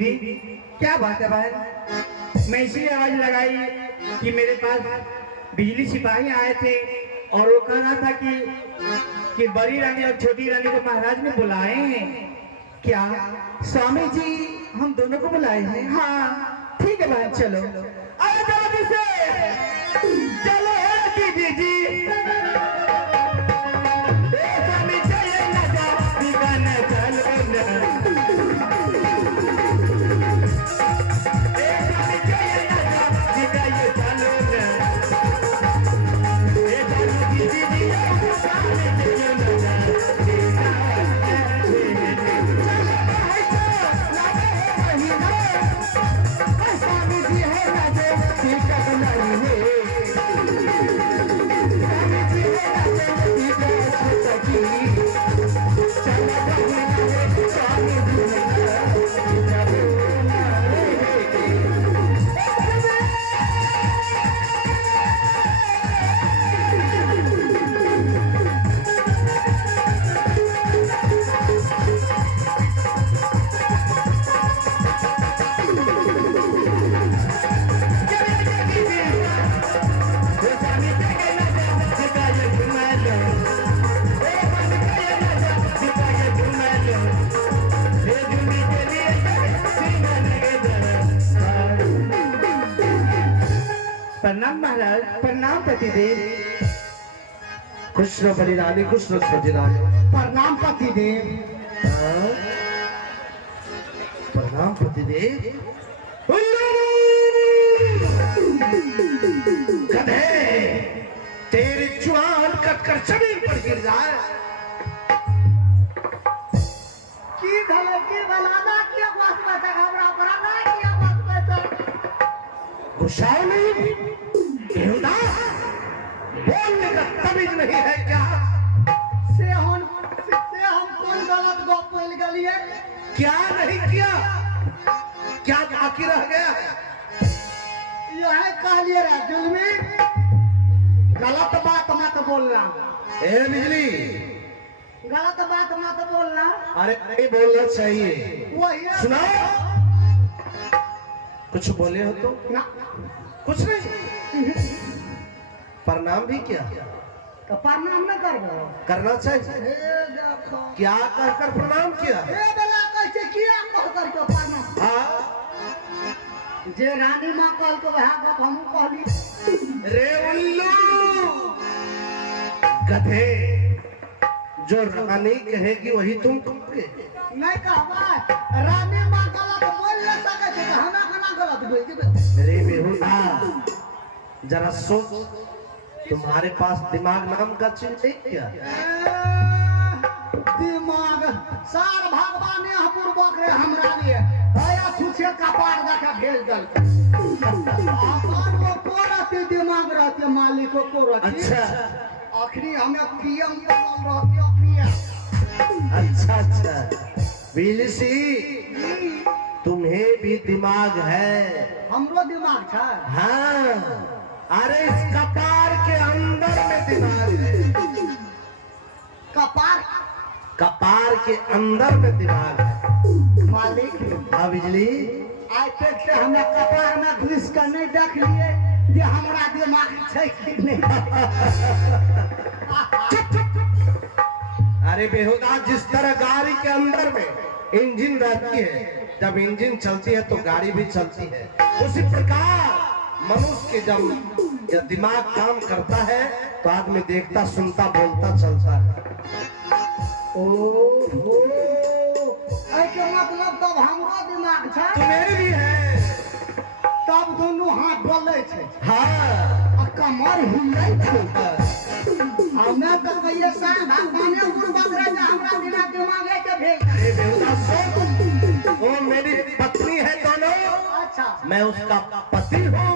दीदी क्या बात है भाई? मैं इसलिए आवाज लगाई कि मेरे पास बिजली सिपाही आए थे और वो कह रहा था कि बड़ी रानी और छोटी रानी को महाराज ने बुलाए हैं। क्या स्वामी जी हम दोनों को बुलाए हैं? हाँ ठीक है भाई चलो। अरे जल्दी से चलो दीदी जी। प्रणाम महाराज। प्रणाम पतिदेव। खुश रहो बड़ी रानी, खुश रहो छोटी रानी। प्रणाम पतिदेव। प्रणाम पतिदेव। गधे तेरी जुआन कटकर जमीन पर गिर जाए। की भला की भलाना किया बात बता हमरा पराना किया बात बता। गुस्साओ नहीं बेहुदा, बोलने का तमीज नहीं है क्या? से हम कोई गलत बात बोल गलिए? क्या नहीं किया, क्या बाकी रह गया? यह कहलिए रे दिल में गलत बात मत बोलना। ए बिजली, गलत बात मत बोलना। अरे नहीं बोलना चाहिए। वही सुनाओ, कुछ बोले हो तो? ना कुछ नहीं। प्रणाम भी किया? तो प्रणाम न करबो? करना चाहिए। हे देखो क्या कहकर प्रणाम किया? ए बेला कैसे किया कह कर के प्रणाम? हाँ जे रानी मां कल को वह बात हम कहली। रे उल्लू गधे, जो रानी कहेगी वही तुम कहोगे। नहीं कहबा रानी मां गलत बोल न सके छै, हमें खाना गलत बोल देबे। मेरे बेहुदा जरा सोच, तुम्हारे पास दिमाग नाम का चीज नहीं क्या? दिमाग सार भगवान ने पूर्वक रे हमरा लिए आया छुछे कपार देखे भेज दल। अपन वो कोरती दिमाग रहते मालिक को कोरती। अच्छा आखिरी हमें पीएम बनल रहती पीएम। अच्छा बिलसी, तुम्हें भी दिमाग है? हमरो दिमाग था। हाँ, अरे इस कपार के अंदर में दिमाग है। कपार के अंदर में दिमाग है मालिक। हाँ बिजली, आज तक से हमें कपार में घुस कर नहीं देख लिए जे हमरा दिमाग छै कि नहीं। अरे बेहुदा, जिस तरह गाड़ी के अंदर में इंजन रहती है, जब इंजन चलती है तो गाड़ी भी चलती है, उसी प्रकार मनुष्य के जब दिमाग काम करता है तो आदमी देखता सुनता बोलता चलता है। ओहो, ऐसे मतलब तब हमरा दिमाग छै, तुम्हें भी है। तब दोनों हाथ बोले छै। हाँ, आ कमर हिलै छै। हमें तो कहिए साल भगवाने पूर्वक रहे हमरा बिना दिमाग है के भेज। अरे बेहुदा सुन, वो मेरी पत्नी है दोनों। अच्छा, मैं उसका पति हूँ।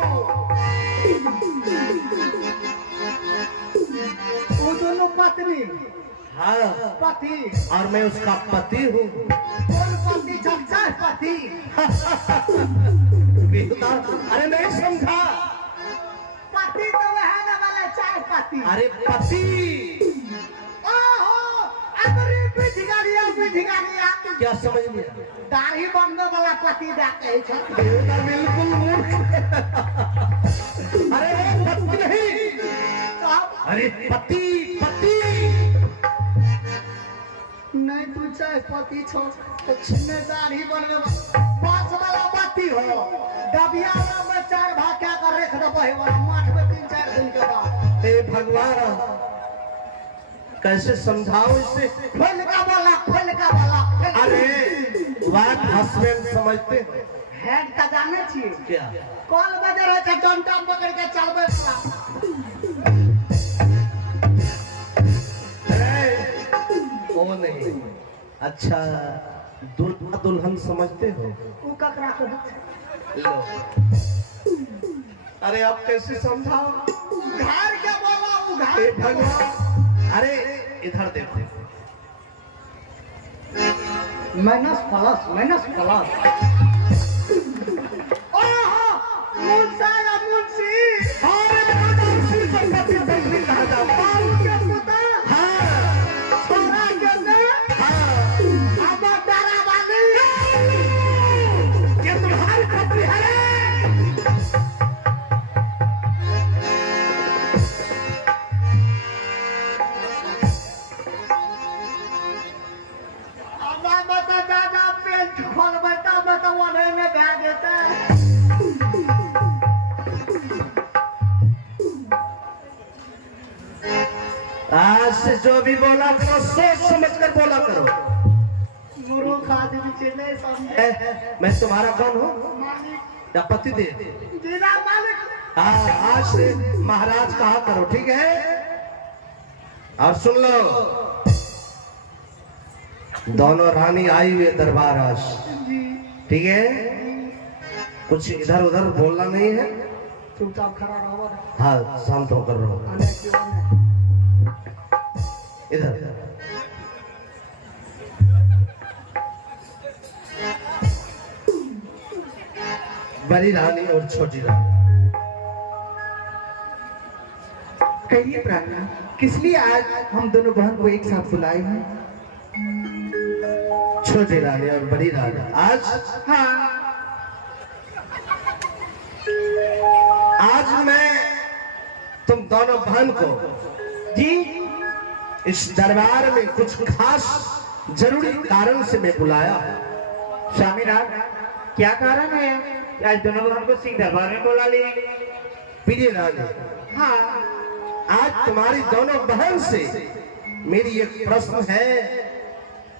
वो दोनों पत्नी हाँ, पति और मैं उसका पति हूँ। कौन पति छक्का पति? बेहुदा, अरे नहीं समझा? पति तो वह ना वाला चाय पति। अरे पति। ओहो, अरे भिखारिया क्या समझ लिया? दाढ़ी बनने वाला पति डाके बेटा बिल्कुल मूर्ख। अरे वो पति नहीं, अरे पति पति। नहीं तू चाहे पति छो तो छिन्ने दाढ़ी बनने पांच वाला पति हो। डबिया में 4 भाग क्या कर रख दो भाई वाला माठ में 3-4 दिन के बाद। हे भगवान, कैसे समझाओ इसे? खोल का वाला अरे वाइफ हस्बैंड समझते हैं हेड का जाने छिए क्या? कॉल बजे रहे थे डंडा पकड़ के चलबे वो नहीं। अच्छा, दुल्हा दुल्हन समझते हो? उ ककरा को लो। अरे आप कैसे समझाओ? घर के बोला उ घर हे भगवान, अरे इधर देखो। माइनस प्लस ओहो मुंशी अरे मुंशी संपत्ति बंदी कहा जाओ। बाबू के पुता हाँ छोरा के ने हाँ, अब डरा वाली ये तुम्हारी पत्नी है। अब बता दादा पेट खोल बता वाले में भेज देता आज से जो भी बोला करो सोच समझ कर बोला करो। मूर्ख आदमी चले समझे मैं तुम्हारा कौन हूँ? मालिक या पति दे? तेरा मालिक हाँ, आज से महाराज कहा करो, ठीक है? और सुन लो, दोनों रानी आई हुई है दरबार आज, जी ठीक है? कुछ इधर उधर बोलना नहीं है। चुपचाप खड़ा रहो हाँ, शांत होकर रहो। आने क्यों नहीं इधर बड़ी रानी और छोटी रानी। कहिए प्रार्थना, किस लिए आज हम दोनों बहन को एक साथ बुलाए हैं? छोटी रानी और बड़ी रानी आज, हाँ, आज मैं तुम दोनों बहन को जी इस दरबार में कुछ खास जरूरी कारण से मैं बुलाया। स्वामी राज, क्या कारण है आज दोनों बहन को सिंह दरबार में बुला लिए? प्रिय रानी, हाँ, आज तुम्हारी दोनों बहन से मेरी एक प्रश्न है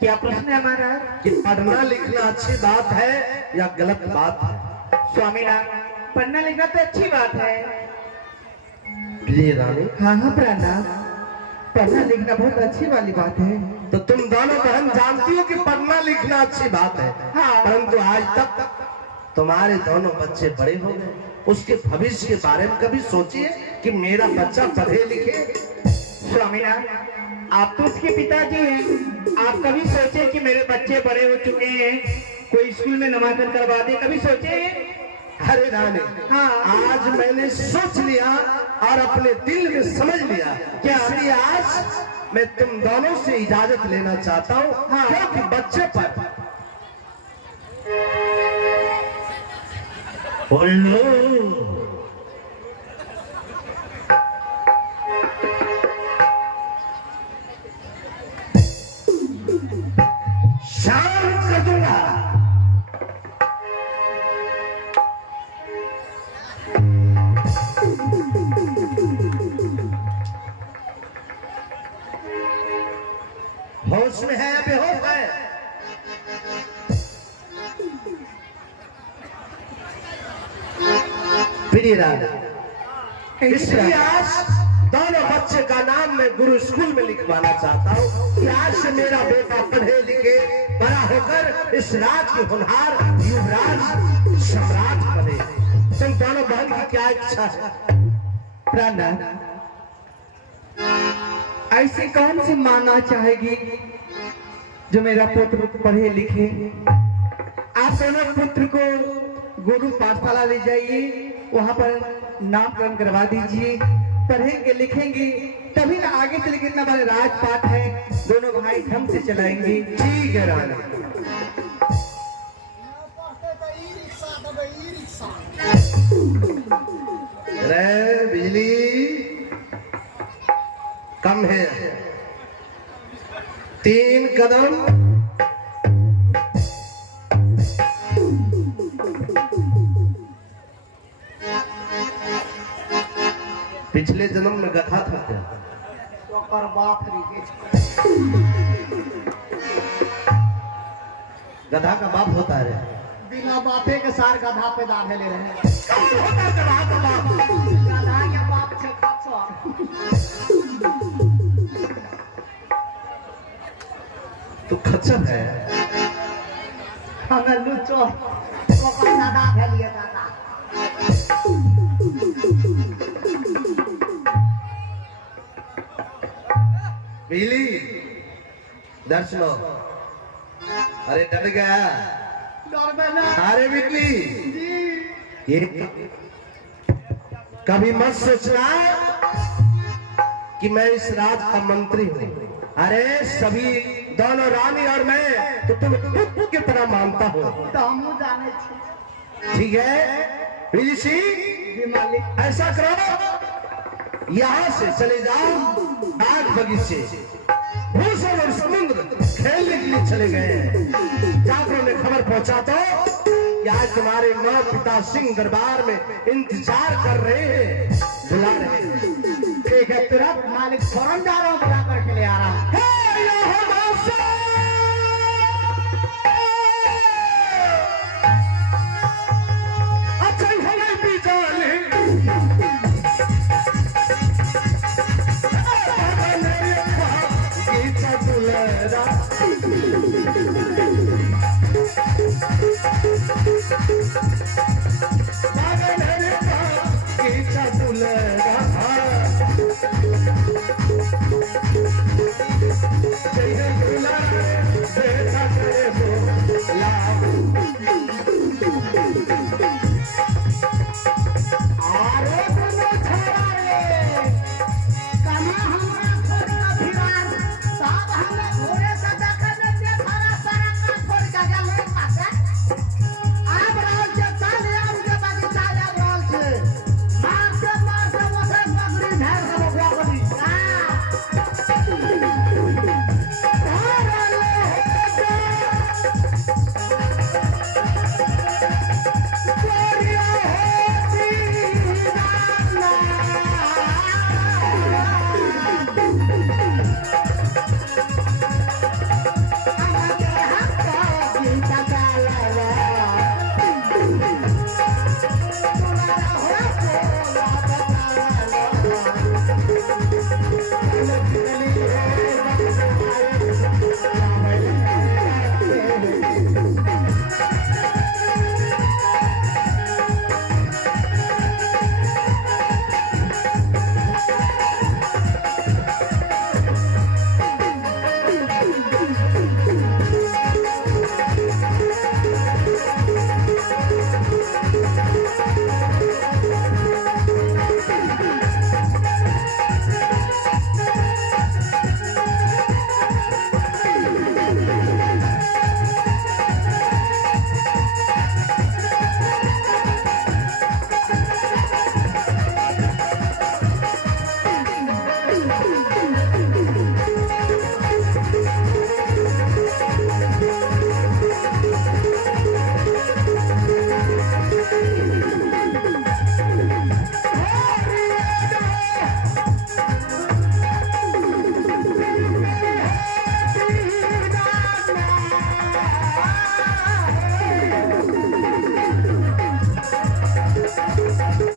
क्या प्रश्न है हमारा? कि पढ़ना लिखना अच्छी बात है या गलत बात है? स्वामी राज, पढ़ना लिखना तो अच्छी बात है। प्रिय रानी, हाँ हाँ प्रार्थना, पढ़ना लिखना बहुत अच्छी वाली बात है। तो तुम दोनों बहन जानती हो कि पढ़ना लिखना अच्छी बात है, हाँ। परंतु आज तक तुम्हारे दोनों बच्चे बड़े हो गए, उसके भविष्य के बारे में कभी सोचिए कि मेरा बच्चा पढ़े लिखे? स्वामीनाथ, आप तो उसके पिताजी हैं, आप कभी सोचे कि मेरे बच्चे बड़े हो चुके हैं, कोई स्कूल में नामांकन करवा दे, कभी सोचे हैं? अरे रानी, हाँ। आज मैंने सोच लिया और अपने दिल में समझ लिया, क्या? इसलिए आज मैं तुम दोनों से इजाजत लेना चाहता हूँ, हाँ। क्योंकि बच्चे पर शांत कर दूंगा। होश में है बेहोश है? प्रिय राजा, इसलिए आज दोनों बच्चे का नाम मैं गुरु स्कूल में लिखवाना चाहता हूँ कि आज से मेरा बेटा पढ़े लिखे बड़ा होकर इस राज के होनहार युवराज सम्राट बने। तुम दोनों बहन की क्या इच्छा है? प्राणनाथ, ऐसी कौन सी माना चाहेगी जो मेरा पुत्र पढ़े लिखे? आप दोनों पुत्र को गुरु पाठशाला ले जाइए, वहां पर नामकरण करवा दीजिए, पढ़ेंगे लिखेंगे तभी ना आगे चल के इतना बड़ा राजपाट है, दोनों भाई ढंग से चलाएंगे। ठीक है रानी। चलबे ई रिक्शा रे बिजली कम है, 3 कदम पिछले जन्म में गधा था क्या? ओकर बाप रे के गधा का बाप होता है रे। बिना बापे के सार गधा पैदा भेले रहे। होता है गधा का बाप। गधा के बाप छे खच्चर। तू खच्चर है। हमें लुचो ओकर दादा भेलिए दादा। बिजली दर्शनो, अरे डर गया? डरबे ना अरे बिजली जी। ये कभी मत सोचना कि मैं इस राज का मंत्री हूँ। अरे सभी दोनों रानी और मैं तो तुम पुत्र की तरह मानता हूँ। तो हमहू जाने छी। ठीक है बिजली सिंह, जी मालिक। ऐसा करो, यहाँ से चले जाओ बाग बगीचे, भूषण और समुद्र खेलने के लिए चले गए हैं। जाकर उन्हें खबर पहुंचा दो कि आज तुम्हारे माँ पिता सिंह दरबार में इंतजार कर रहे हैं, बुला रहे हैं। ठीक है तुरंत मालिक फौरन जा रहा हूँ बुला करके ले आ रहा हूँ। हे यहाँ से